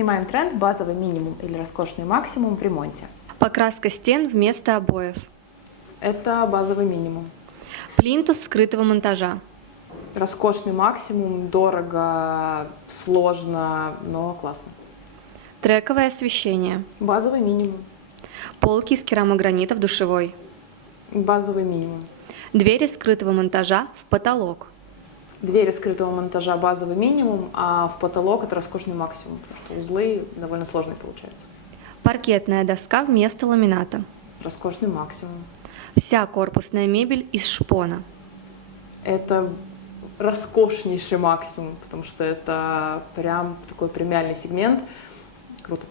Снимаем тренд базовый минимум или роскошный максимум в ремонте. Покраска стен вместо обоев. Это базовый минимум. Плинтус скрытого монтажа. Роскошный максимум, дорого, сложно, но классно. Трековое освещение. Базовый минимум. Полки из керамогранита в душевой. Базовый минимум. Двери скрытого монтажа в потолок. Двери скрытого монтажа базовый минимум, а в потолок это роскошный максимум, потому что узлы довольно сложные получаются. Паркетная доска вместо ламината. Роскошный максимум. Вся корпусная мебель из шпона. Это роскошнейший максимум, потому что это прям такой премиальный сегмент. Круто.